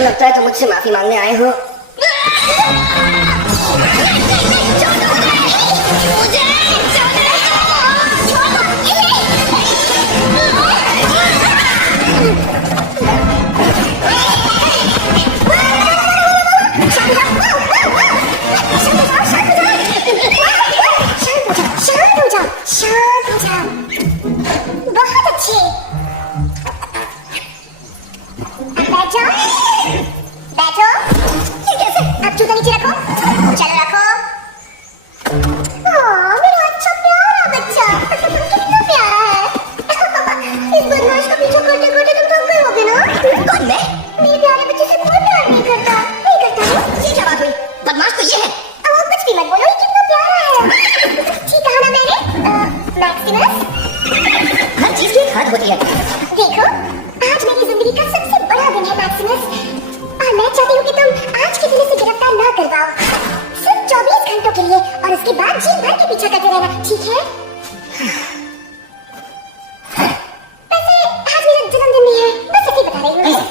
लगता है तुम मुझसे माफी मांगने आए हो। शांत हो जाओ। बहुत अच्छे। बैठ जाओ। बैठो। ये कैसे? अब जूता नीचे रखो। चलो रखो। मेरा अच्छा प्यारा बच्चा। कितना प्यारा है। इस बदमाश का पीछा करते करते तुम थक गए होगे ना? कौन मैं? मेरे प्यारे बच्चे से कोई प्यार नहीं करता। नहीं करता ना? ये क्या बात हुई? बदमाश तो ये है। कुछ भी मत बोलो, ये कितना प्यारा है। ठीक कहा ना मैंने? मैक्सिमस, हर चीज की एक हद होती है। देखो, आज मेरी जिंदगी का सबसे बड़ा दिन है मैक्सिमस, और मैं चाहती हूँ कि तुम आज के दिन से गिरफ्तार ना कर पाओ। सिर्फ 24 घंटों के लिए, और उसके बाद जीवन भर के पीछा करते रहना, ठीक है? वैसे आज मेरा जन्मदिन नहीं है, बस ऐसे ही बता रही हूँ।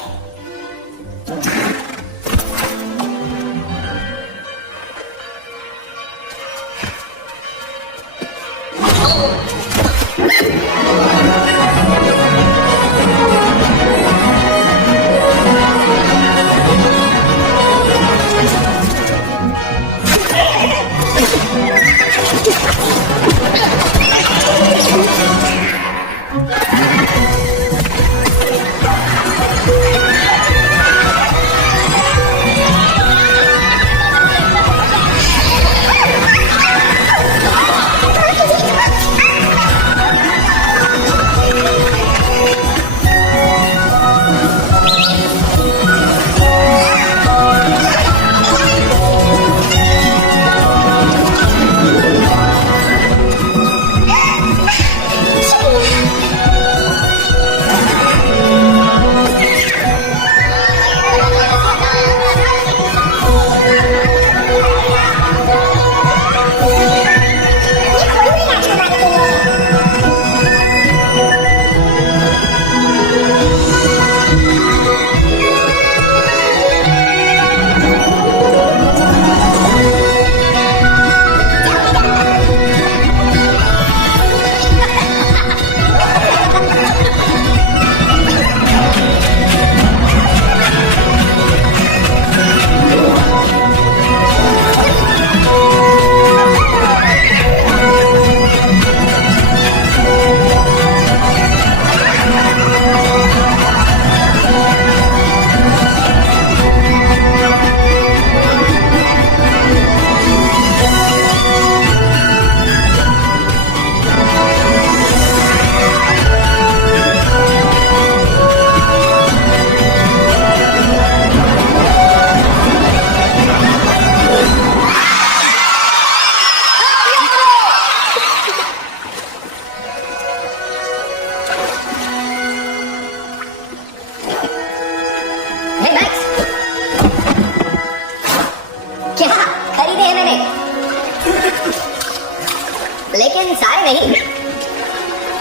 लेकिन सारे नहीं।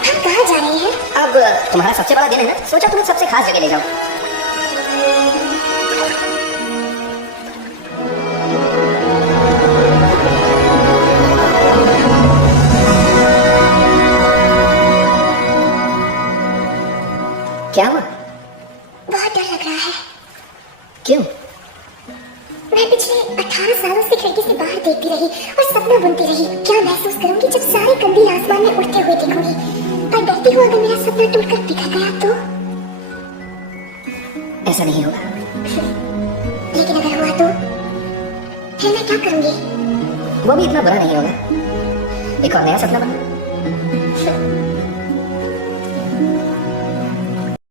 हम कहाँ जा रहे हैं? अब तुम्हारा सबसे बड़ा दिन है ना, सोचा तुम्हें सबसे खास जगह ले जाओ। क्या हुआ? बहुत डर लग रहा है। क्यों? मैं पिछले 18 सालों से खिड़की से बाहर देखती रही और सपना बुनती रही। क्या महसूस करूंगी जब सारे कंदील आसमान में उड़ते हुए दिखूंगी? और डरती हूँ अगर मेरा सपना टूटकर बिखर गया तो? ऐसा नहीं होगा। लेकिन अगर हुआ तो फिर मैं क्या करूंगी? वो भी इतना बुरा नहीं होगा। एक और नया सपना बना।